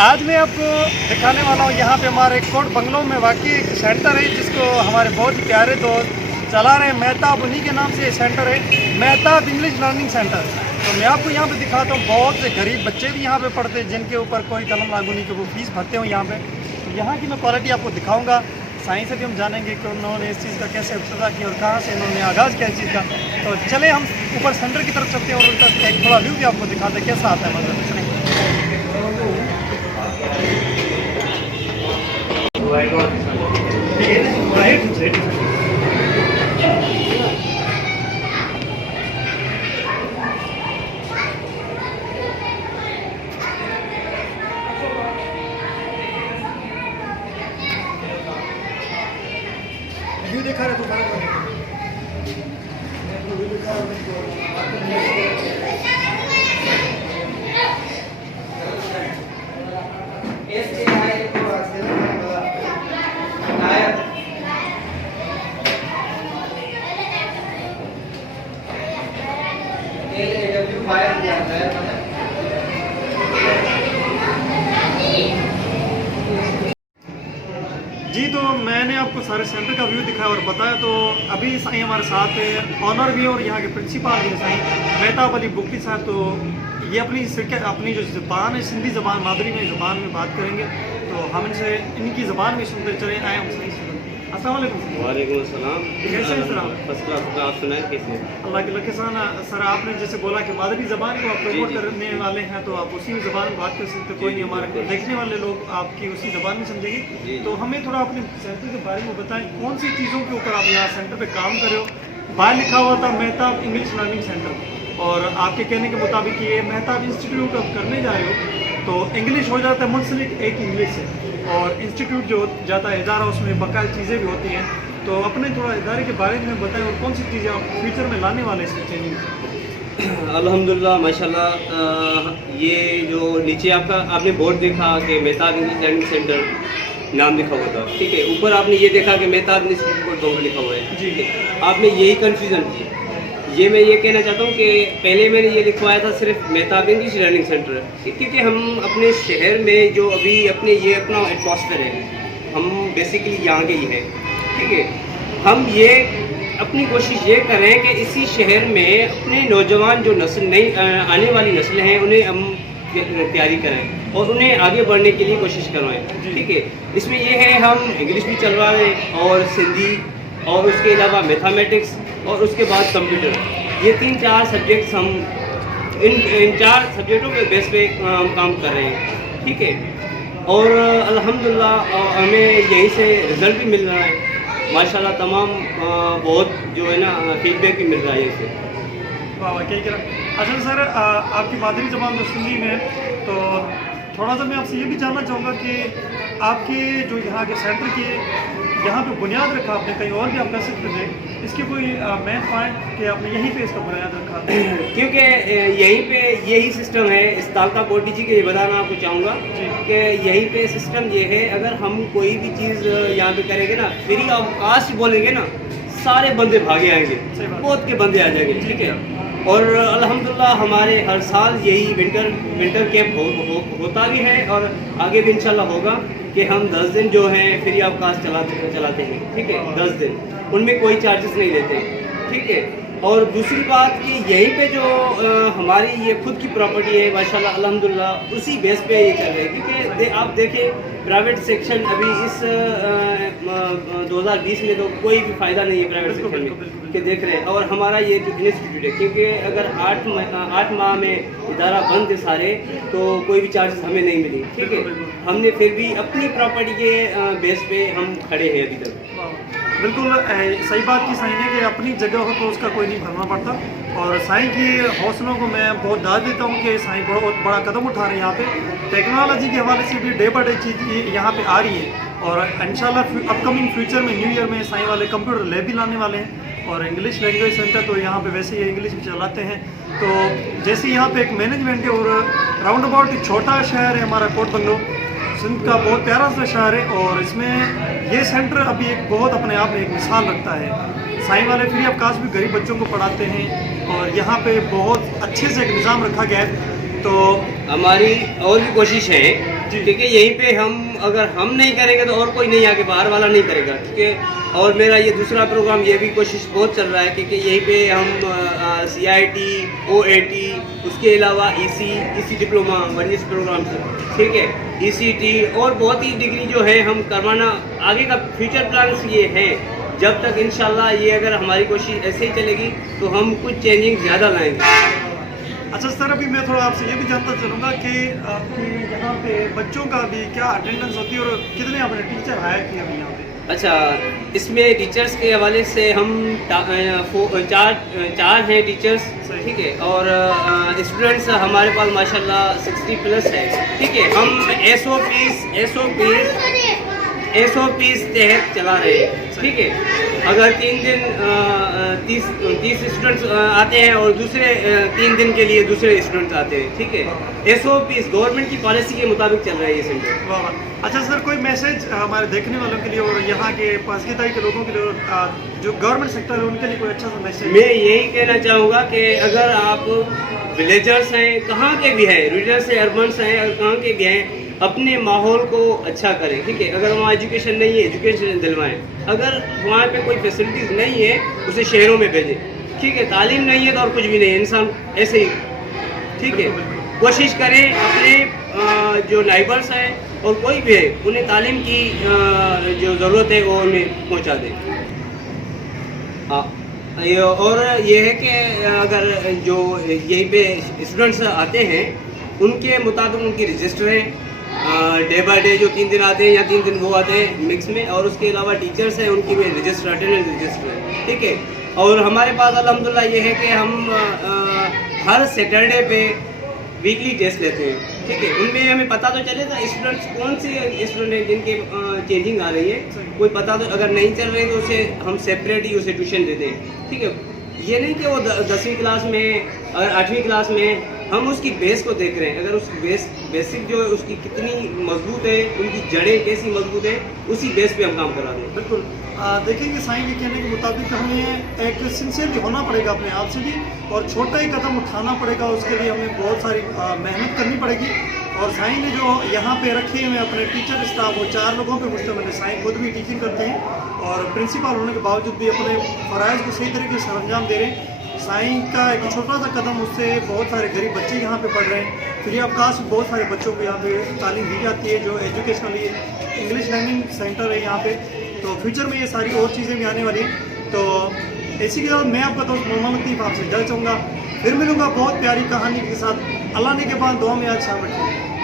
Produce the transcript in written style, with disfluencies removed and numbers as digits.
आज मैं आपको दिखाने वाला हूँ यहाँ पे हमारे कोट बंगलों में वाकई एक सेंटर है जिसको हमारे बहुत ही प्यारे दोस्त चला रहे हैं। मेहताब, उन्हीं के नाम से ये सेंटर है, मेहताब इंग्लिश लर्निंग सेंटर। तो मैं आपको यहाँ पे दिखाता हूँ, बहुत से गरीब बच्चे भी यहाँ पे पढ़ते हैं जिनके ऊपर कोई कलम लागू नहीं, कि वो फीस भरते हो यहाँ पे। तो यहाँ की मैं क्वालिटी आपको दिखाऊँगा, साइंस से भी हम जानेंगे कि उन्होंने इस चीज़ का कैसे इब्तिदा किया और कहाँ से इन्होंने आगाज़ किया इस चीज़ का। तो चले हम ऊपर सेंटर की तरफ चलते हैं और उनका एक थोड़ा व्यू भी आपको दिखाते हैं कैसा आता है मतलब। व्यू देखा रहे तो जी। तो मैंने आपको सारे सेंटर का व्यू दिखाया और बताया। तो अभी साईं हमारे साथ ऑनर भी है और यहाँ के प्रिंसिपल भी हैं साईं मेहताब अली बुकटी साहब। तो ये अपनी जो ज़बान है, सिंधी ज़बान, मादरी में ज़बान में बात करेंगे। तो हम इनसे इनकी ज़बान में सुनते चले आए हम साईं से। अस्सलाम वालेकुम। वालेकुम अस्सलाम। कैसे हैं सर आप? First class. आप सुनाएं कैसे? अल्लाह के लखसान। सर आपने जैसे बोला कि मादरी ज़बान को आप प्रमोट करने वाले हैं, तो आप उसी ज़बान में बात कर सकते। कोई नहीं, हमारे देखने वाले लोग आपकी उसी ज़बान में समझेंगे। तो हमें थोड़ा अपने सेंटर के बारे में बताएं, कौन सी चीज़ों के ऊपर आप यहाँ सेंटर पे काम कर रहे हो। बाहर लिखा हुआ था मेहताब इंग्लिश लर्निंग सेंटर, और आपके कहने के मुताबिक ये मेहताब इंस्टीट्यूट आप करने जा रहे हो। तो इंग्लिश हो जाता है मुंसलिक एक इंग्लिश से, और इंस्टीट्यूट जो जाता है इदारा, उसमें बकाया चीज़ें भी होती हैं। तो अपने थोड़ा इदारे के बारे में बताएं और कौन सी चीज़ें आप फ्यूचर में लाने वाले हैं इसमें ट्रेनिंग। अल्हम्दुलिल्लाह माशाल्लाह। ये जो नीचे आपने बोर्ड देखा कि मेहताब इंग्लिश लर्निंग सेंटर नाम लिखा हुआ था, ठीक है। ऊपर आपने ये देखा कि मेहताब इंस्टीट्यूट कोट लिखा हुआ है जी। आपने यही कन्फ्यूज़न की। ये मैं ये कहना चाहता हूँ कि पहले मैंने ये लिखवाया था सिर्फ मेहताब इंग्लिश लर्निंग सेंटर, क्योंकि हम अपने शहर में जो अभी अपने ये अपना एटमॉस्फेयर है, हम बेसिकली यहाँ के ही हैं, ठीक है। हम ये अपनी कोशिश ये करें कि इसी शहर में अपने नौजवान जो नस्ल नई आने वाली नस्लें हैं उन्हें हम तैयारी करें और उन्हें आगे बढ़ने के लिए कोशिश करवाएं, ठीक है। इसमें ये है हम इंग्लिश भी चलवा रहे हैं और सिंधी, और उसके अलावा मैथमेटिक्स, और उसके बाद कंप्यूटर। ये 3-4 सब्जेक्ट्स हम इन 4 सब्जेक्टों के बेस पे काम कर रहे हैं, ठीक है। और अल्हम्दुलिल्लाह हमें यहीं से रिज़ल्ट भी मिल रहा है माशाल्लाह। तमाम बहुत जो है ना फीडबैक भी मिल रहा है इससे। वाह वाह, क्या कह। अच्छा सर, आपकी मादरी ज़बान तो सिंधी में है, तो थोड़ा सा मैं आपसे ये भी जानना चाहूँगा कि आपके जो यहाँ के सेंटर की यहाँ पे बुनियाद रखा आपने, कहीं और भी आप कर सकते थे, इसकी कोई मेन पॉइंट कि आपने यहीं पे इसका बुनियाद रखा? क्योंकि यहीं पे यही सिस्टम है। इस तालका कोटी जी के ये बताना आपको चाहूँगा कि यहीं पे सिस्टम ये है, अगर हम कोई भी चीज़ यहाँ पे करेंगे ना, फ्री ऑफ कास्ट बोलेंगे ना, सारे बंदे भागे आएंगे, बहुत के बंदे आ जाएंगे, ठीक है। और अल्हम्दुलिल्लाह हमारे हर साल यही विंटर कैंप होता भी है, और आगे भी इंशाल्लाह होगा कि हम 10 दिन जो हैं फ्री ऑफ कास्ट चलाते हैं, ठीक है। 10 दिन उनमें कोई चार्जेस नहीं लेते, ठीक है। और दूसरी बात कि यहीं पे जो हमारी ये खुद की प्रॉपर्टी है माशाल्लाह अल्हम्दुलिल्लाह, उसी बेस पे ये चल रहा है। क्योंकि आप देखें प्राइवेट सेक्शन अभी इस 2020 में तो कोई भी फ़ायदा नहीं है प्राइवेट सेक्शन में के देख रहे हैं। और हमारा ये जो इंस्टीट्यूट है, क्योंकि अगर 8 माह में इदारा बंद है सारे, तो कोई भी चार्जेस हमें नहीं मिली, ठीक है। हमने फिर भी अपनी प्रॉपर्टी के बेस पे हम खड़े हैं अभी तक। बिल्कुल सही बात की साईं ने कि अपनी जगह हो तो उसका कोई नहीं भरना पड़ता। और साईं की हौसलों को मैं बहुत दाद देता हूँ कि साईं बहुत बड़ा कदम उठा रहे हैं यहाँ पे। टेक्नोलॉजी के हवाले से भी डे बाय डे चीज़ यहाँ पे आ रही है, और इंशाल्लाह अपकमिंग फ्यूचर में न्यू ईयर में साईं वाले कंप्यूटर लैब भी लाने वाले हैं। और इंग्लिश लैंग्वेज सेंटर तो यहाँ पे वैसे ही इंग्लिश भी चलाते हैं। तो जैसे यहाँ पे एक मैनेजमेंट है, और राउंड अबाउट एक छोटा शहर है हमारा कोट बंगलो, सिंध का बहुत प्यारा सा शहर है। और इसमें ये सेंटर अभी एक बहुत अपने आप में एक मिसाल रखता है। साईं वाले फ्री ऑफ कास्ट भी गरीब बच्चों को पढ़ाते हैं, और यहाँ पे बहुत अच्छे से एक निज़ाम रखा गया है। तो हमारी और भी कोशिश है जी। क्योंकि यहीं पे हम अगर हम नहीं करेंगे तो और कोई नहीं आगे बाहर वाला नहीं करेगा, ठीक है। और मेरा ये दूसरा प्रोग्राम ये भी कोशिश बहुत चल रहा है क्योंकि यहीं पे हम CIT, OAT, उसके अलावा EC डिप्लोमा वरीज प्रोग्राम से, ठीक है, ECT और बहुत ही डिग्री जो है हम करवाना, आगे का फ्यूचर प्लान्स ये है। जब तक इंशाल्लाह ये अगर हमारी कोशिश ऐसे ही चलेगी तो हम कुछ चेंजिंग ज़्यादा लाएंगे। अच्छा सर, अभी मैं थोड़ा आपसे ये भी जानना चाहूँगा कि आपके यहाँ पे बच्चों का भी क्या अटेंडेंस होती है और कितने आपने टीचर हायर किए अभी यहाँ पे? अच्छा, इसमें टीचर्स के हवाले से हम चार हैं टीचर्स, सही। ठीक है, और स्टूडेंट्स हमारे पास माशाल्लाह 60+ है, ठीक है। हम SOPs तहत चला रहे हैं, ठीक है। अगर 3 दिन 30 स्टूडेंट्स आते हैं और दूसरे 3 दिन के लिए दूसरे स्टूडेंट्स आते हैं, ठीक है। SOPs गवर्नमेंट की पॉलिसी के मुताबिक चल रहा है ये सेंटर। वाह वाह। अच्छा सर, कोई मैसेज हमारे देखने वालों के लिए और यहाँ के पासगीदारी के लोगों के लिए, जो गवर्नमेंट सेक्टर है उनके लिए कोई अच्छा सा मैसेज? मैं यही कहना चाहूँगा कि अगर आप विलेजर्स हैं, कहाँ के भी हैं, रूरल से अर्बन हैं, कहाँ के भी हैं, अपने माहौल को अच्छा करें, ठीक है। अगर वहाँ एजुकेशन नहीं है, एजुकेशन दिलवाएं। अगर वहाँ पे कोई फैसिलिटीज़ नहीं है, उसे शहरों में भेजें, ठीक है। तालीम नहीं है तो और कुछ भी नहीं है, इंसान ऐसे ही, ठीक है। कोशिश करें अपने जो नाइबर्स हैं और कोई भी है, उन्हें तालीम की जो ज़रूरत है वो उन्हें पहुँचा दें। हाँ, और ये है कि अगर जो यहीं पे स्टूडेंट्स आते हैं उनके मुताबिक उनकी रजिस्टर है, डे बाय डे जो 3 दिन आते हैं या 3 दिन वो आते हैं मिक्स में, और उसके अलावा टीचर्स हैं उनकी भी रजिस्टर, अटेंडेंस रजिस्टर है, ठीक है। और हमारे पास अल्हम्दुलिल्लाह ये है कि हम हर सैटरडे पे वीकली टेस्ट लेते हैं, ठीक है। उनमें हमें पता तो चले था स्टूडेंट्स कौन से स्टूडेंट हैं जिनके चेंजिंग आ रही है, कोई पता तो अगर नहीं चल रही तो उसे हम सेपरेट ही उसे ट्यूशन देते हैं, ठीक है। ये नहीं कि वो 10वीं क्लास में अगर 8वीं क्लास में, हम उसकी बेस को देख रहे हैं। अगर उसकी बेसिक जो है उसकी कितनी मजबूत है, उनकी जड़ें कैसी मजबूत है, उसी बेस पे हम काम करा दें। बिल्कुल। देखेंगे साईं के कहने के मुताबिक हमें एक सिंसियर होना पड़ेगा अपने आप से भी, और छोटा ही कदम उठाना पड़ेगा। उसके लिए हमें बहुत सारी मेहनत करनी पड़ेगी। और साईं ने जो यहाँ पे रखे हुए अपने टीचर स्टाफ, वो 4 लोगों पे मुश्तमिल है। साईं खुद भी टीचिंग करते हैं और प्रिंसिपल होने के बावजूद भी अपने फ़राइज़ को सही तरीके से अंजाम दे रहे हैं। साईं का एक छोटा सा कदम, उससे बहुत सारे गरीब बच्चे यहाँ पे पढ़ रहे हैं। फ्री ऑफ कास्ट बहुत सारे बच्चों को यहाँ पे तालीम दी जाती है, जो एजुकेशनली इंग्लिश लर्निंग सेंटर है यहाँ पे। तो फ्यूचर में ये सारी और चीज़ें भी आने वाली हैं। तो इसी के साथ मैं आपका दोस्त मोहम्मद लतीफ़ आपसे जल्द चाहूँगा, फिर मिलूँगा बहुत प्यारी कहानी के साथ। अल्लाह ने के बाद दुआ में आज शामिल रखें।